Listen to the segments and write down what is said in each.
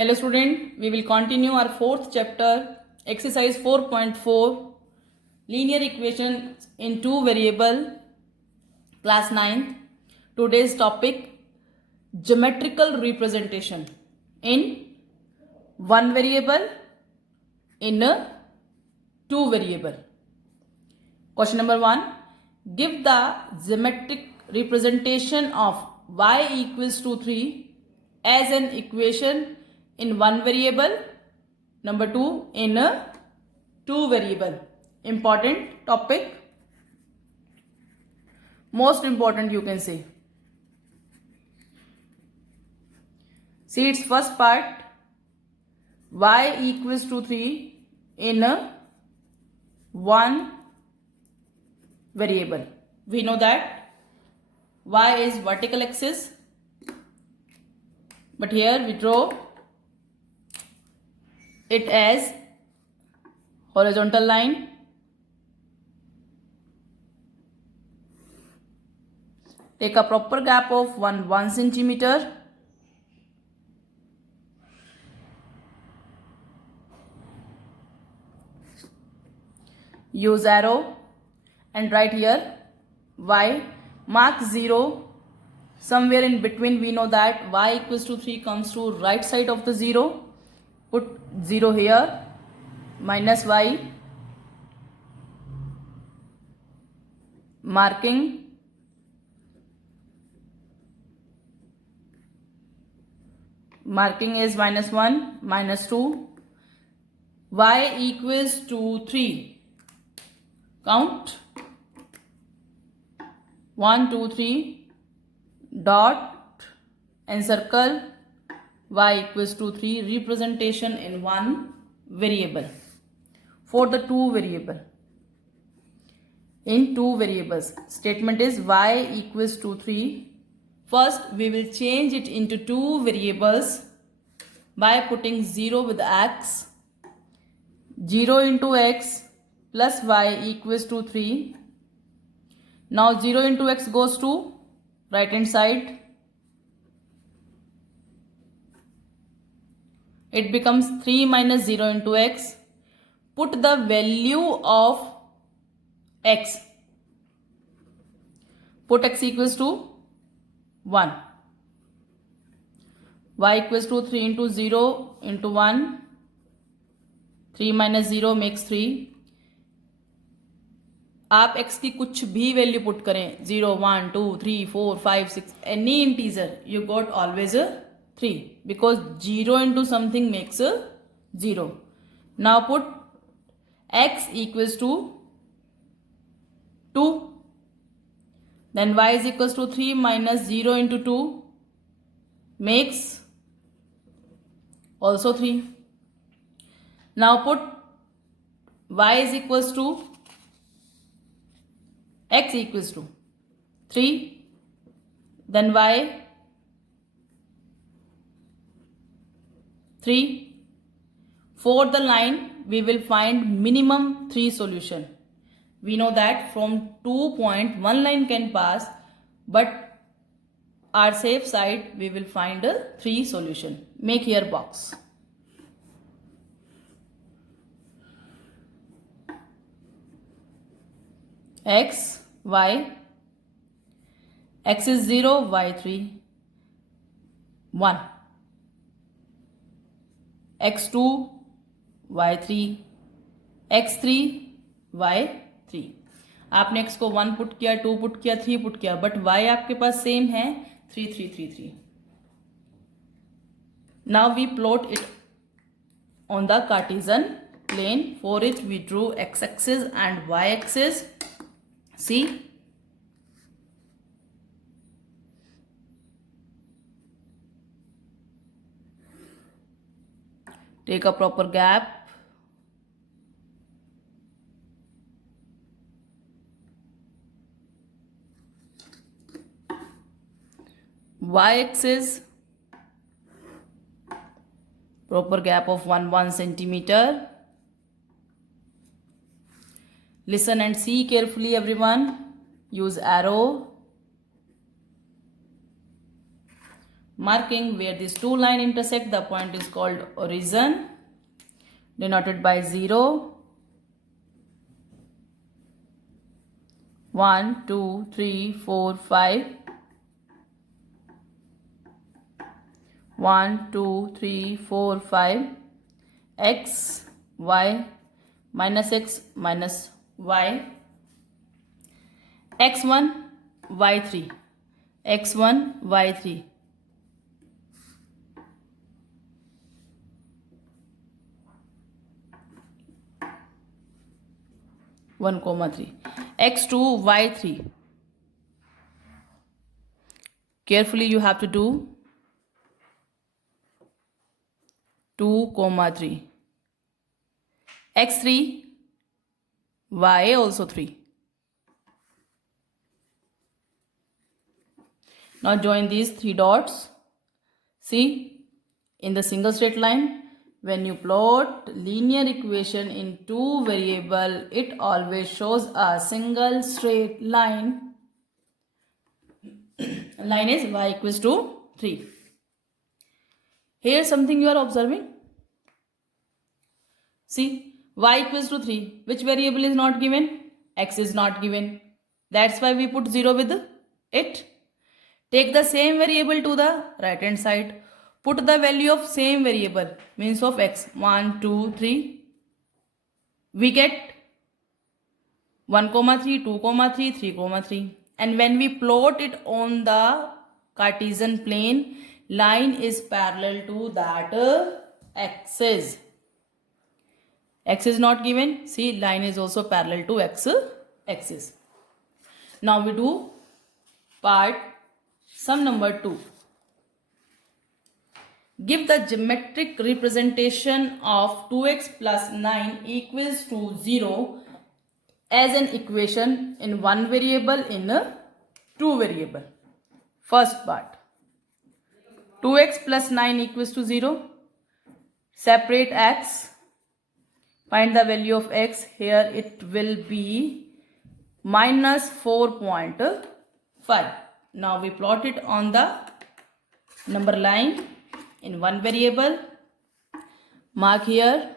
Hello student, we will continue our fourth chapter, exercise 4.4, linear equations in two variable, class 9th. Today's topic, geometrical representation in one variable, in a two variable. Question number 1, give the geometric representation of y equals to 3 as an equation in one variable. Number 2, in a two variable. Important topic, most important you can say. See its first part, y equals to 3 in a one variable. We know that y is vertical axis, but here we draw it as horizontal line. Take a proper gap of 1 centimeter. Use arrow and write here y. Mark 0 somewhere in between. We know that y equals to 3 comes to right side of the 0. Put 0 here, minus y, marking is minus 1, minus 2, y equals to 3. Count 1, 2, 3, dot and circle y equals to 3, representation in one variable. For the two variable, in two variables, statement is y equals to 3. First we will change it into two variables by putting 0 with x. 0 into x plus y equals to 3. Now 0 into x goes to right hand side. It becomes 3 minus 0 into x. Put the value of x. Put x equals to 1. Y equals to 3 into 0 into 1. 3 minus 0 makes 3. आप x की कुछ भी value put करें, 0, 1, 2, 3, 4, 5, 6, any integer, you got always a 3 because 0 into something makes a 0. Now put x equals to 2. Then y is equals to 3 minus 0 into 2 makes also 3. Now put y is equals to x equals to 3. Then y 3. For the line we will find minimum 3 solution. We know that from 2 point 1 line can pass, but our safe side we will find a 3 solution. Make here box. X, y, x is 0, y 3, 1, x2, y3, x3, y3. आपने x को 1 put किया, 2 put किया, 3 put किया, but y आपके पास same है 3, 3, 3, 3. Now we plot it on the Cartesian plane. For it we drew x-axis and y-axis. See, take a proper gap. Y-axis, proper gap of 1 centimeter. Listen and see carefully everyone. Use arrow. marking where these two lines intersect. The point is called origin, denoted by 0. 1 2 3 4 5. 1 2 3 4 5. X y minus x minus y. X1 y3. X1 y3. 1 comma 3. X2 y3. Carefully you have to do 2 comma 3. X3 y also 3. Now join these 3 dots. See, in the single straight line, when you plot linear equation in two variable, it always shows a single straight line. Line is y equals to 3. Here something you are observing. See, y equals to 3. Which variable is not given? X is not given. That's why we put 0 with it. Take the same variable to the right hand side. Put the value of same variable, means of x. 1, 2, 3. We get 1, 3, 2, 3, 3, 3. And when we plot it on the Cartesian plane, line is parallel to that axis. X is not given. See, line is also parallel to x axis. Now we do part sum number 2. Give the geometric representation of 2x plus 9 equals to 0 as an equation in one variable in a two variable. First part. 2x plus 9 equals to 0. Separate x. Find the value of x. Here it will be minus 4.5. Now we plot it on the number line in one variable. Mark here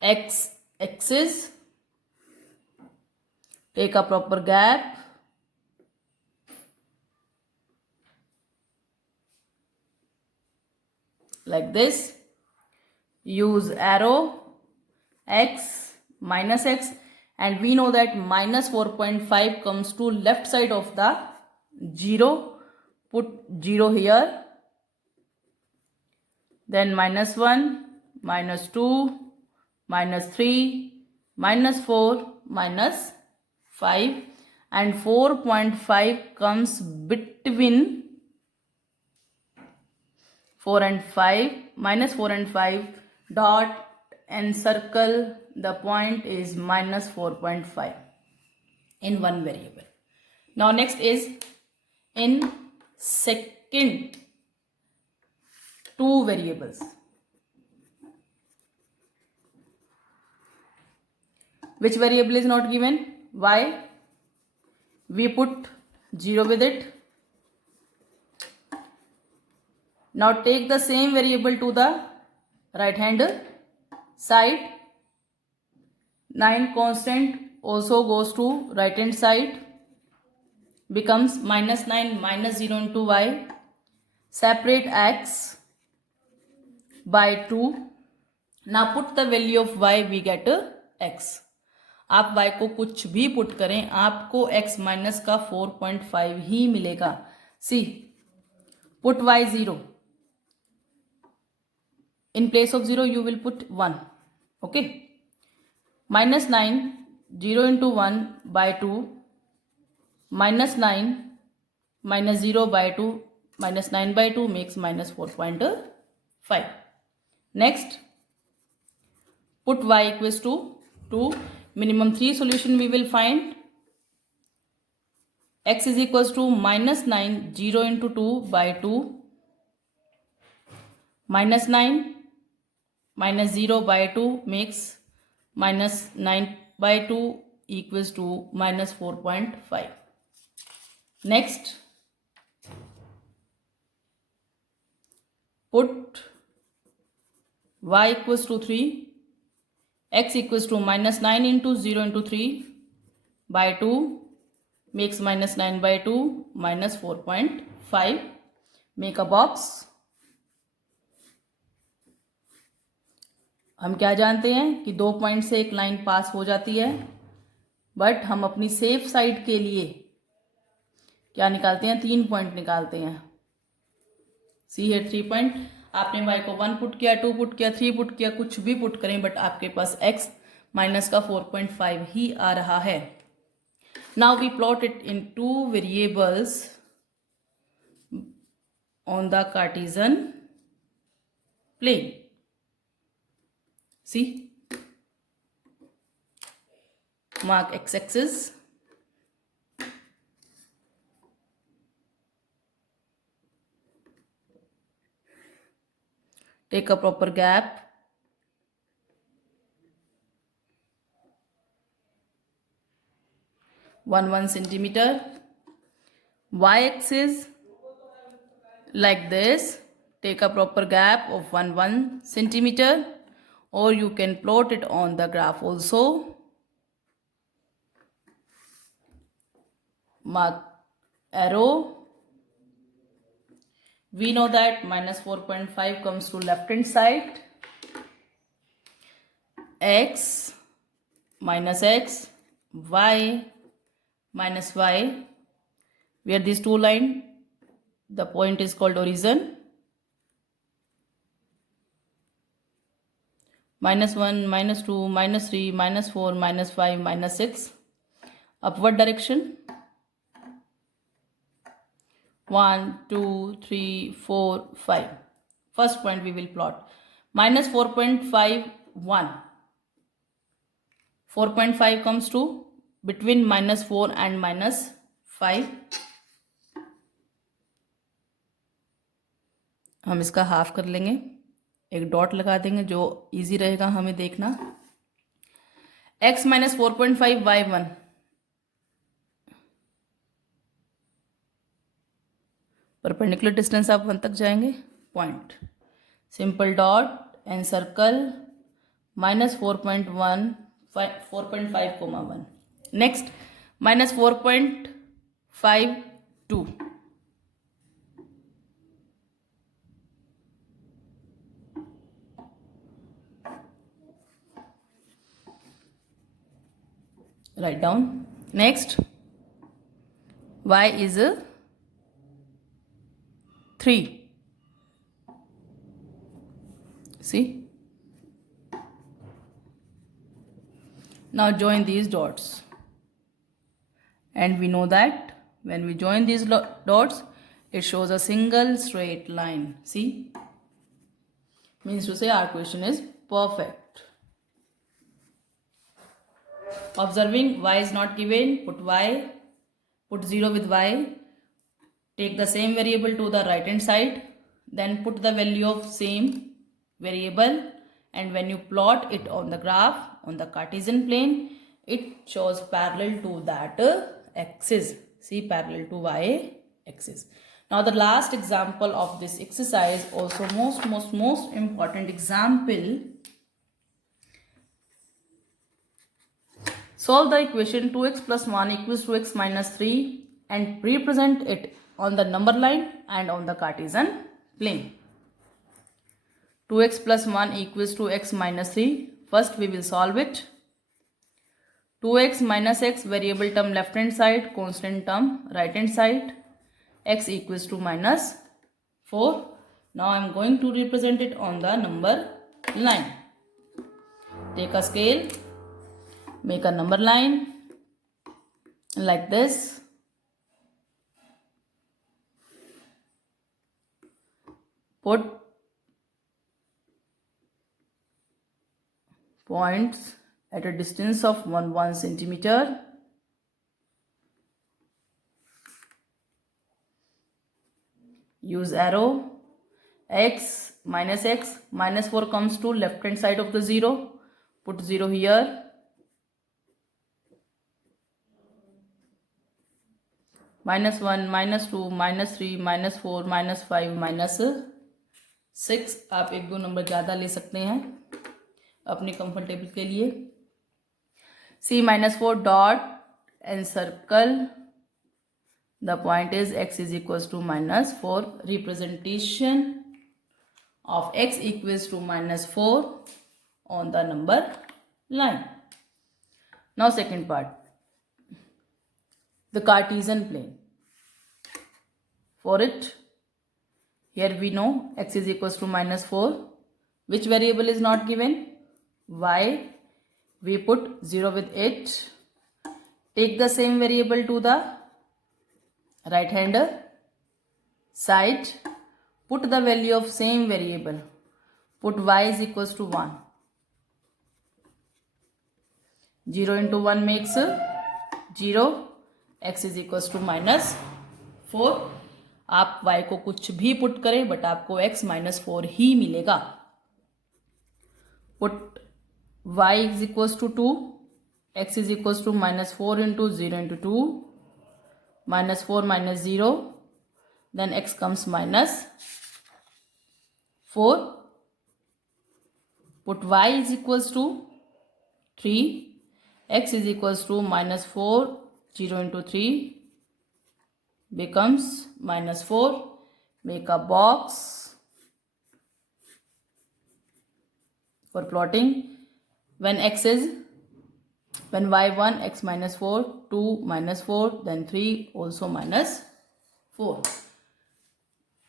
x axis. Take a proper gap. Like this. Use arrow x minus x, and we know that minus 4.5 comes to left side of the 0. Put 0 here. Then minus 1, minus 2, minus 3, minus 4, minus 5, and 4.5 comes between 4 and 5, minus 4 and 5, dot and circle. The point is minus 4.5 in one variable. Now next is in second two variables. Which variable is not given? Y. We put 0 with it. Now take the same variable to the right hand side. 9 constant also goes to right hand side. Becomes minus 9 minus 0 into y. Separate x by 2. Now put the value of y, we get x. आप y को कुछ भी put करें, आपको x minus का 4.5 ही मिलेगा. सी, put y 0. In place of 0 you will put 1. Okay. Minus 9, 0 into 1 by 2. Minus 9 minus 0 by 2. Minus 9 by 2 makes minus 4.5. Next, put y equals to 2. Minimum 3 solution we will find. X is equals to minus 9, 0 into 2 by 2. Minus 9 minus 0 by 2 makes minus 9 by 2 equals to minus 4.5. Next, put y equals to 3, x equals to minus 9 into 0 into 3 by 2 makes minus 9 by 2 minus 4.5. Make a box. हम क्या जानते हैं कि 2 point से एक line पास हो जाती है, बट हम अपनी सेफ साइड के लिए क्या निकालते हैं, 3 पॉइंट निकालते हैं. सी है 3 पॉइंट. आपने y को 1 पुट किया, 2 पुट किया, 3 पुट किया, कुछ भी पुट करें, बट आपके पास x माइनस का 4.5 ही आ रहा है. Now we plot it in 2 variables on the cartesian plane. See, mark x-axis, take a proper gap, 1 centimeter. Y-axis like this, take a proper gap of 1 centimeter, or you can plot it on the graph also. Mark arrow. We know that minus 4.5 comes to left hand side. X minus x, y minus y. Where these two lines, the point is called origin. minus 1, minus 2, minus 3, minus 4, minus 5, minus 6. Upward direction. 1, 2, 3, 4, 5. First point we will plot. Minus 4.51. 4.5 comes to between minus 4 and minus 5. हम इसका half कर लेंगे, एक dot लगा देंगे जो easy रहेगा हमें देखना. x minus 4.5 y1. Perpendicular distance आप 1 तक जाएंगे. Point, simple dot and circle minus 4.1 4.5 comma 1. Next minus 4.52. Write down. Next, y is 3. See, now join these dots, and we know that when we join these dots it shows a single straight line. See, means to say our question is perfect. Observing y is not given, put 0 with y, take the same variable to the right hand side, then put the value of same variable, and when you plot it on the graph on the Cartesian plane, it shows parallel to that axis. See, parallel to y axis. Now the last example of this exercise, also most important example. Solve the equation 2x plus 1 equals to x minus 3 and represent it on the number line and on the Cartesian plane. 2x plus 1 equals to x minus 3. First we will solve it. 2x minus x, variable term left hand side, constant term right hand side. X equals to minus 4. Now I am going to represent it on the number line. Take a scale. Make a number line like this. Put points at a distance of 1 centimeter. Use arrow. X, minus 4 comes to left hand side of the 0. Put 0 here. minus 1, minus 2, minus 3, minus 4, minus 5, minus 6, आप 1-2 number ज़्यादा ले सकते हैं अपने comfortable के लिए. C minus 4 dot and circle. The point is x is equals to minus 4. Representation of x equals to minus 4 on the number line. Now second part, the Cartesian plane. For it, here we know x is equals to minus 4. Which variable is not given? Y. We put 0 with it. Take the same variable to the right hand side. Put the value of same variable. Put y is equals to 1. 0 into 1 makes 0. x is equals to minus 4. आप y को कुछ भी put करें but आपको x minus 4 ही मिलेगा. Put y is equals to 2. x is equals to minus 4 into 0 into 2. Minus 4 minus 0. Then x comes minus 4. Put y is equals to 3. X is equals to minus 4. 0 into 3 becomes minus 4. Make a box for plotting. When y1, x minus 4, 2 minus 4, then 3 also minus 4.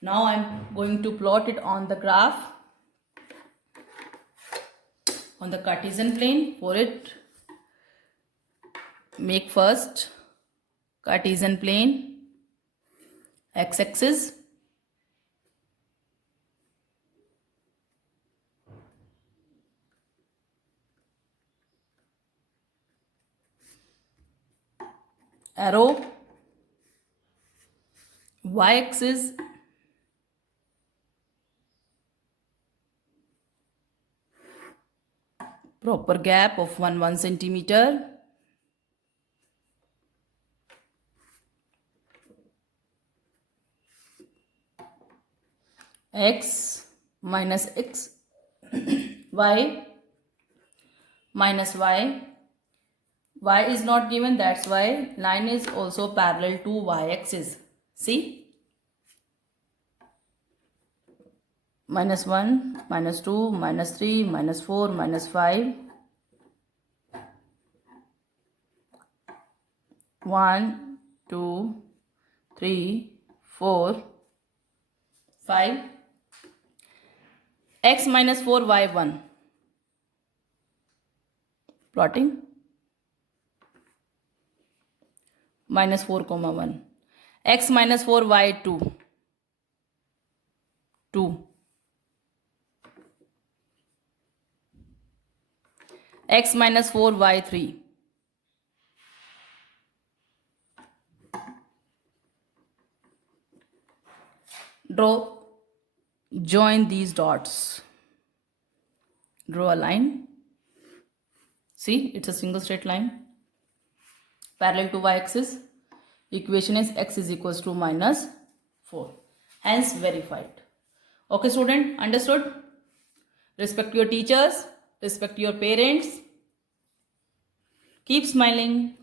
Now I am going to plot it on the graph on the Cartesian plane. For it, make first Cartesian plane, x-axis, arrow, y-axis, proper gap of 1 centimeter, x minus x, y minus y. Y is not given, that's why line is also parallel to y-axis. See? Minus 1, minus 2, minus 3, minus 4, minus 5. 1, 2, 3, 4, 5. X minus 4, y1. Plotting. Minus 4, 1. X minus 4, y2. 2. X minus 4, y3. Join these dots. Draw a line. See, it's a single straight line. Parallel to y-axis. Equation is x is equals to minus 4. Hence verified. Okay student, understood? Respect your teachers. Respect your parents. Keep smiling.